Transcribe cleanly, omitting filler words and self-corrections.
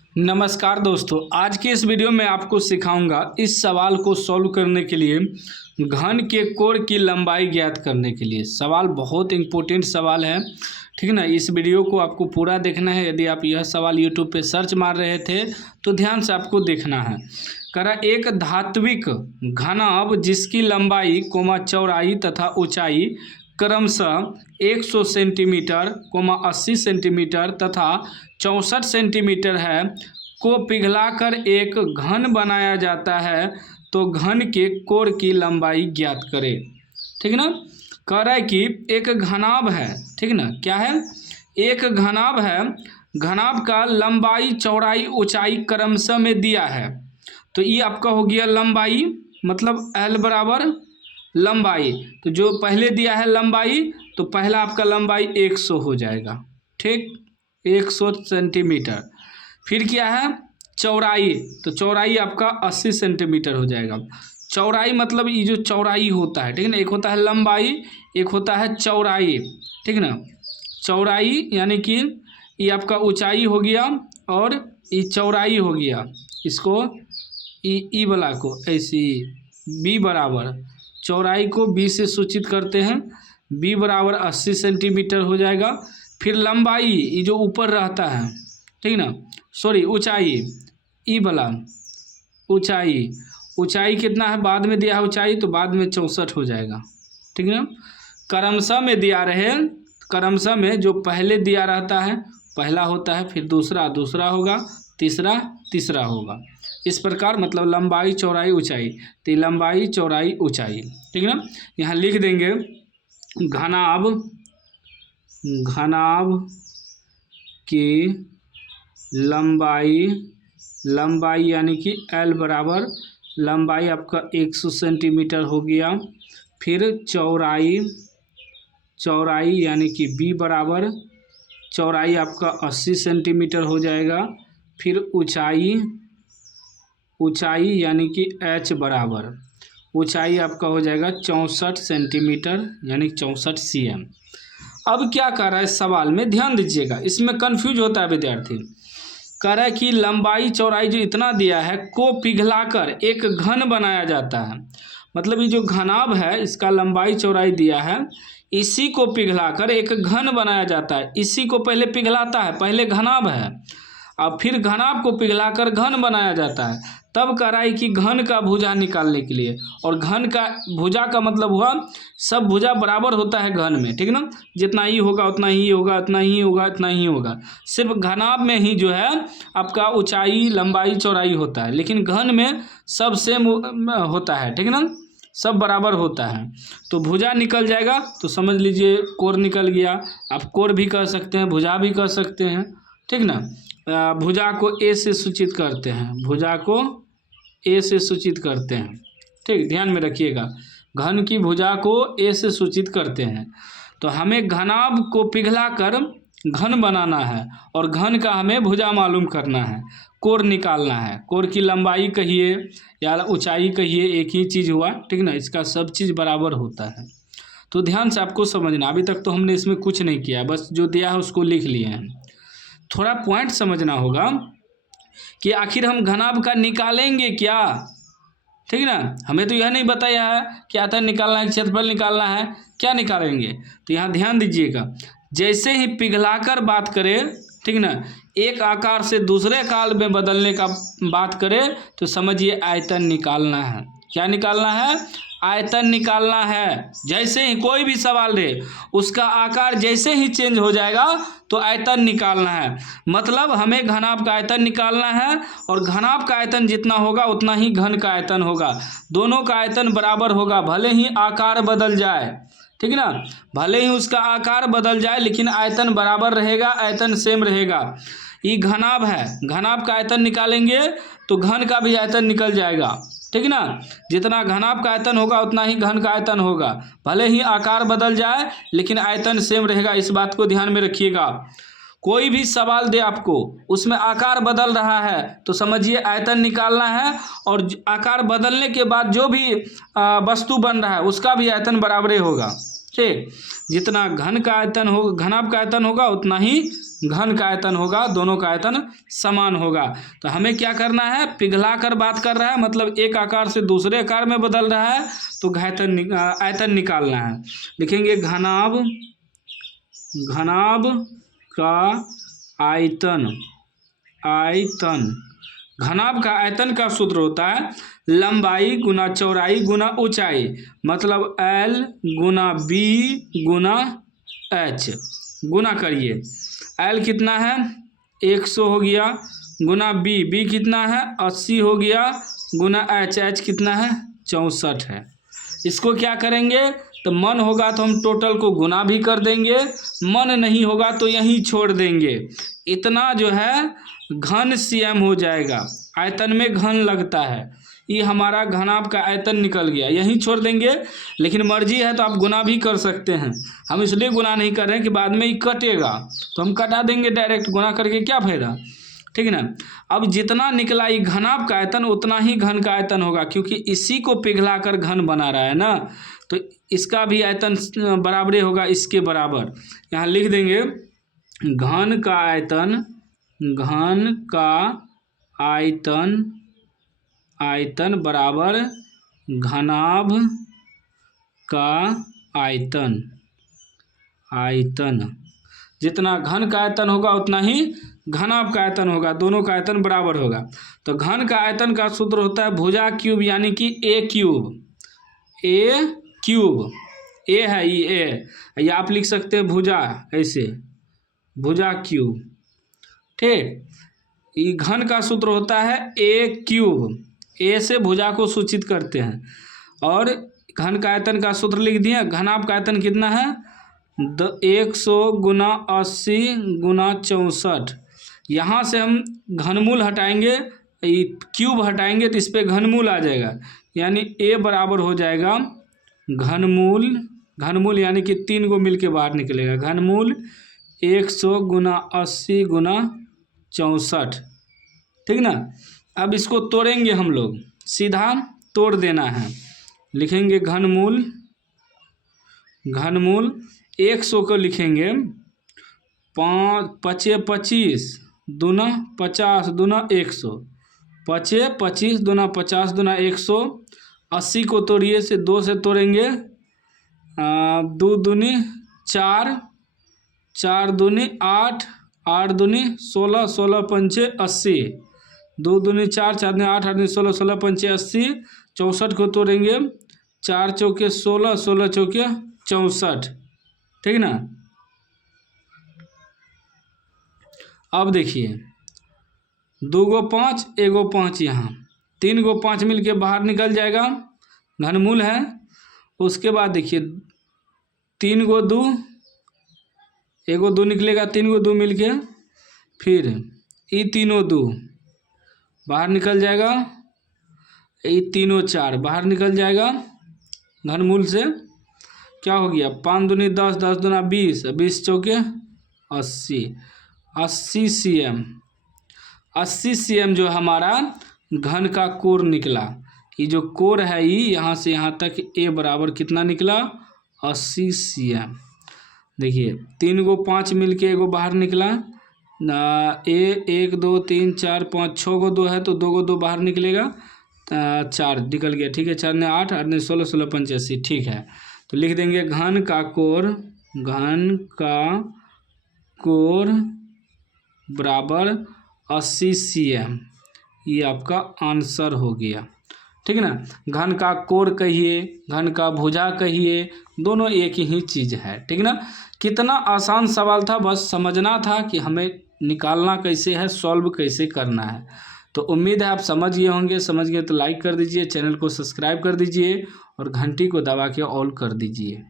नमस्कार दोस्तों, आज की इस वीडियो में आपको सिखाऊंगा इस सवाल को सॉल्व करने के लिए घन के कोण की लंबाई ज्ञात करने के लिए। सवाल बहुत इम्पोर्टेंट सवाल है, ठीक है ना। इस वीडियो को आपको पूरा देखना है। यदि आप यह सवाल यूट्यूब पे सर्च मार रहे थे तो ध्यान से आपको देखना है। करा एक धात्विक घनाभ जिसकी लंबाई चौड़ाई तथा ऊंचाई क्रमशः 100 सेंटीमीटर 80 सेंटीमीटर तथा 64 सेंटीमीटर है को पिघलाकर एक घन बनाया जाता है, तो घन के कोण की लंबाई ज्ञात करें। ठीक है ना। कह रहा है कि एक घनाभ है, ठीक है ना। क्या है? एक घनाभ है। घनाभ का लंबाई चौड़ाई ऊंचाई क्रमशः में दिया है। तो ये आपका हो गया लंबाई, मतलब L बराबर लंबाई। तो जो पहले दिया है लंबाई, तो पहला आपका लंबाई 100 हो जाएगा, ठीक, 100 सेंटीमीटर। फिर क्या है? चौड़ाई, तो चौड़ाई आपका 80 सेंटीमीटर हो जाएगा। चौड़ाई मतलब ये जो चौड़ाई होता है, ठीक है ना। एक होता है लंबाई, एक होता है चौड़ाई, ठीक है ना। चौड़ाई यानी कि ये आपका ऊंचाई हो गया और ये चौड़ाई हो गया। इसको ई वाला को ऐसी बी बराबर, चौड़ाई को बी से सूचित करते हैं। बी बराबर 80 सेंटीमीटर हो जाएगा। फिर लंबाई ये जो ऊपर रहता है, ठीक ना, सॉरी ऊंचाई, ई वाला ऊंचाई, ऊंचाई कितना है बाद में दिया है ऊंचाई, तो बाद में 64 हो जाएगा, ठीक है ना। क्रमशः में दिया रहे, क्रमशः में जो पहले दिया रहता है पहला होता है, फिर दूसरा दूसरा होगा, तीसरा तीसरा होगा। इस प्रकार मतलब लंबाई चौड़ाई ऊंचाई, तो लंबाई चौड़ाई ऊंचाई, ठीक है ना। यहाँ लिख देंगे घनाभ, घनाभ की लंबाई, लंबाई यानी कि L बराबर लंबाई आपका 100 सेंटीमीटर हो गया। फिर चौड़ाई, चौड़ाई यानी कि B बराबर चौड़ाई आपका 80 सेंटीमीटर हो जाएगा। फिर ऊंचाई, ऊंचाई यानी कि H बराबर ऊंचाई आपका हो जाएगा 64 सेंटीमीटर यानी 64 cm। अब क्या कर रहा है सवाल में, ध्यान दीजिएगा, इसमें कंफ्यूज होता है विद्यार्थी। कह रहा है कि लंबाई चौड़ाई जो इतना दिया है को पिघलाकर एक घन बनाया जाता है। मतलब ये जो घनाभ है इसका लंबाई चौड़ाई दिया है, इसी को पिघलाकर एक घन बनाया जाता है। इसी को पहले पिघलाता है, पहले घनाभ है, अब फिर घनाभ को पिघलाकर घन बनाया जाता है। तब कह रहा है कि घन का भुजा निकालने के लिए, और घन का भुजा का मतलब हुआ सब भुजा बराबर होता है घन में, ठीक है ना। जितना ही होगा उतना ही होगा, उतना ही होगा उतना ही होगा। सिर्फ घनाभ में ही जो है आपका ऊंचाई लंबाई चौड़ाई होता है, लेकिन घन में सब सेम होता है, ठीक है ना, सब बराबर होता है। तो भुजा निकल जाएगा तो समझ लीजिए कोण निकल गया। आप कोण भी कह सकते हैं, भुजा भी कह सकते हैं, ठीक ना। भुजा को ए से सूचित करते हैं, भुजा को ए से सूचित करते हैं, ठीक, ध्यान में रखिएगा। घन की भुजा को ए से सूचित करते हैं। तो हमें घनाभ को पिघलाकर घन बनाना है और घन का हमें भुजा मालूम करना है, कोण निकालना है। कोण की लंबाई कहिए या ऊंचाई कहिए, एक ही चीज़ हुआ, ठीक ना। इसका सब चीज़ बराबर होता है। तो ध्यान से आपको समझना। अभी तक तो हमने इसमें कुछ नहीं किया, बस जो दिया है उसको लिख लिए हैं। थोड़ा पॉइंट समझना होगा कि आखिर हम घनाभ का निकालेंगे क्या, ठीक है ना। हमें तो यह नहीं बताया है कि आयतन निकालना है, क्षेत्रफल निकालना है, क्या निकालेंगे। तो यहाँ ध्यान दीजिएगा, जैसे ही पिघलाकर बात करें, ठीक ना, एक आकार से दूसरे आकार में बदलने का बात करें, तो समझिए आयतन निकालना है। क्या निकालना है? आयतन निकालना है। जैसे ही कोई भी सवाल रहे, उसका आकार जैसे ही चेंज हो जाएगा तो आयतन निकालना है। मतलब हमें घनाभ का आयतन निकालना है, और घनाभ का आयतन जितना होगा उतना ही घन का आयतन होगा। दोनों का आयतन बराबर होगा, भले ही आकार बदल जाए, ठीक है ना, भले ही उसका आकार बदल जाए लेकिन आयतन बराबर रहेगा, आयतन सेम रहेगा। ये घनाभ है, घनाभ का आयतन निकालेंगे तो घन का भी आयतन निकल जाएगा, ठीक है ना। जितना घनाभ का आयतन होगा उतना ही घन का आयतन होगा, भले ही आकार बदल जाए लेकिन आयतन सेम रहेगा। इस बात को ध्यान में रखिएगा। कोई भी सवाल दे आपको, उसमें आकार बदल रहा है तो समझिए आयतन निकालना है, और आकार बदलने के बाद जो भी वस्तु बन रहा है उसका भी आयतन बराबर होगा, ठीक। जितना घन का आयतन होगा, घनाभ का आयतन होगा, उतना ही घन का आयतन होगा, दोनों का आयतन समान होगा। तो हमें क्या करना है, पिघला कर बात कर रहा है, मतलब एक आकार से दूसरे आकार में बदल रहा है, तो आयतन निकालना है। लिखेंगे घनाभ का आयतन। घनाभ का आयतन का सूत्र होता है लंबाई गुना चौड़ाई गुना ऊंचाई, मतलब L गुना B गुना H। गुना करिए, L कितना है 100 हो गया, गुना B कितना है 80 हो गया, गुना H कितना है 64 है। इसको क्या करेंगे, तो मन होगा तो हम टोटल को गुना भी कर देंगे, मन नहीं होगा तो यहीं छोड़ देंगे। इतना जो है घन cm हो जाएगा, आयतन में घन लगता है। ये हमारा घनाभ का आयतन निकल गया, यहीं छोड़ देंगे। लेकिन मर्जी है तो आप गुना भी कर सकते हैं, हम इसलिए गुना नहीं कर रहे हैं कि बाद में ये कटेगा, तो हम कटा देंगे डायरेक्ट, गुना करके क्या फायदा, ठीक है ना। अब जितना निकला ये घनाभ का आयतन उतना ही घन का आयतन होगा, क्योंकि इसी को पिघला कर घन बना रहा है ना, तो इसका भी आयतन बराबरे होगा इसके बराबर। यहाँ लिख देंगे घन का आयतन बराबर घनाभ का आयतन। जितना घन का आयतन होगा उतना ही घनाभ का आयतन होगा, दोनों का आयतन बराबर होगा। तो घन का आयतन का सूत्र होता है भुजा क्यूब, यानी कि ए क्यूब। ए है ये आप लिख सकते हैं भुजा, ऐसे भुजा क्यूब, ठीक। ये घन का सूत्र होता है ए क्यूब, ए से भुजा को सूचित करते हैं। और घन का आयतन का सूत्र लिख दिए। घनाभ का आयतन कितना है 100 गुना 80 गुना 64। यहाँ से हम घनमूल हटाएंगे, ये क्यूब हटाएंगे तो इस पर घनमूल आ जाएगा, यानी ए बराबर हो जाएगा घनमूल यानी कि 3 को मिल के बाहर निकलेगा। घनमूल 100 गुना 80 गुना 64, ठीक ना। अब इसको तोड़ेंगे हम लोग, सीधा तोड़ देना है। लिखेंगे घनमूल 100 को लिखेंगे 5 × 25 दूना 50 दूना 100, 5 × 25 दूना 50 दूना 100। 80 को तोड़िए से 2 से तोड़ेंगे, 2 दूनी 4, 4 दूनी 8, 8 दूनी 16, 16 पंचे 80, 2 दूनी 4, 4 दूनी 8, 8 दूनी 16, 16 पंचे 80। 64 को तोड़ेंगे, 4 चौके 16, 16 चौके 64, ठीक ना। अब देखिए 2 गो 5, 1 गो 5, यहाँ 3 गो 5 मिल के बाहर निकल जाएगा, घनमूल है। उसके बाद देखिए 3 गो 2, 1 गो 2 निकलेगा, 3 गो 2 मिल के, फिर ये तीनों 2 बाहर निकल जाएगा, ये तीनों 4 बाहर निकल जाएगा। घनमूल से क्या हो गया 5 दूनी 10, 10 दूना 20, 20 चौके 80, 80 cm। 80 cm जो हमारा घन का कोर निकला। ये जो कोर है ये यहाँ से यहाँ तक ए बराबर कितना निकला 80 cm। देखिए 3 गो 5 मिल के 1 गो बाहर निकला, 1 2 3 4 5 6 गो 2 है तो 2 गो 2 बाहर निकलेगा, 4 निकल गया, ठीक है। 4 ने 8, 8 ने 16, 16 पंचे 80, ठीक है। तो लिख देंगे घन का कोर बराबर 80 cm। ये आपका आंसर हो गया, ठीक है ना। घन का कोर कहिए, घन का भुजा कहिए, दोनों एक ही चीज़ है, ठीक ना। कितना आसान सवाल था, बस समझना था कि हमें निकालना कैसे है, सॉल्व कैसे करना है। तो उम्मीद है आप समझ गए होंगे। समझ गए तो लाइक कर दीजिए, चैनल को सब्सक्राइब कर दीजिए और घंटी को दबा के ऑल कर दीजिए।